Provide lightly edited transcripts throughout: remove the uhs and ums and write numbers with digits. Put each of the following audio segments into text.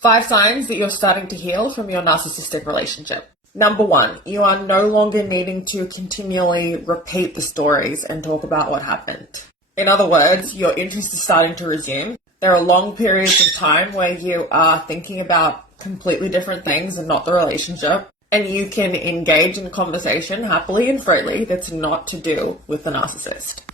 5 signs that you're starting to heal from your narcissistic relationship. Number 1, you are no longer needing to continually repeat the stories and talk about what happened. In other words, your interest is starting to resume. There are long periods of time where you are thinking about completely different things and not the relationship, and you can engage in conversation happily and freely that's not to do with the narcissist.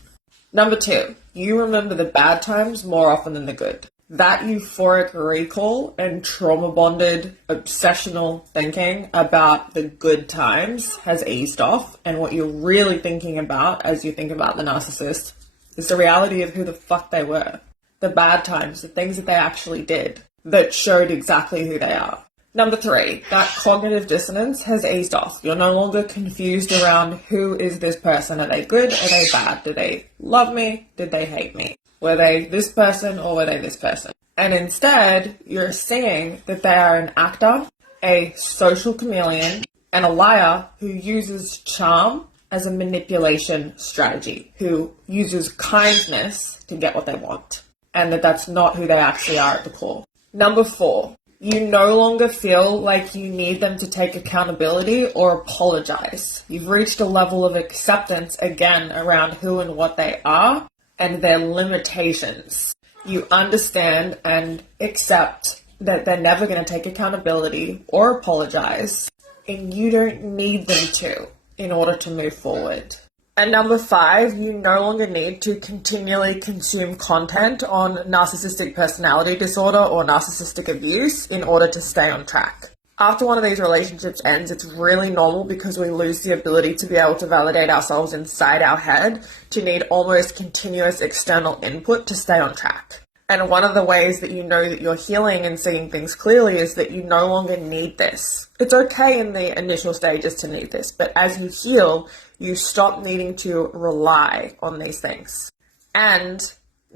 Number 2, you remember the bad times more often than the good. That euphoric recall and trauma-bonded obsessional thinking about the good times has eased off, and what you're really thinking about as you think about the narcissist is the reality of who the fuck they were. The bad times, the things that they actually did that showed exactly who they are. Number 3, that cognitive dissonance has eased off. You're no longer confused around who is this person. Are they good? Are they bad? Do they love me? Did they hate me? Were they this person or were they this person? And instead, you're seeing that they are an actor, a social chameleon, and a liar who uses charm as a manipulation strategy, who uses kindness to get what they want, and that's not who they actually are at the core. Number 4, you no longer feel like you need them to take accountability or apologize. You've reached a level of acceptance again around who and what they are and their limitations. You understand and accept that they're never going to take accountability or apologize, and you don't need them to in order to move forward. And number 5, you no longer need to continually consume content on narcissistic personality disorder or narcissistic abuse in order to stay on track. After one of these relationships ends, it's really normal because we lose the ability to be able to validate ourselves inside our head to need almost continuous external input to stay on track. And one of the ways that you know that you're healing and seeing things clearly is that you no longer need this. It's okay in the initial stages to need this, but as you heal, you stop needing to rely on these things. And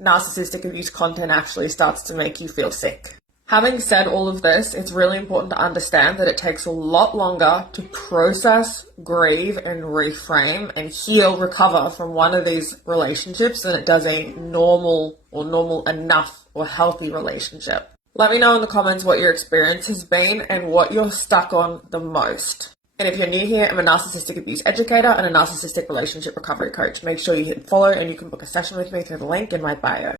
narcissistic abuse content actually starts to make you feel sick. Having said all of this, it's really important to understand that it takes a lot longer to process, grieve, and reframe and heal, recover from one of these relationships than it does a normal or normal enough or healthy relationship. Let me know in the comments what your experience has been and what you're stuck on the most. And if you're new here, I'm a narcissistic abuse educator and a narcissistic relationship recovery coach. Make sure you hit follow and you can book a session with me through the link in my bio.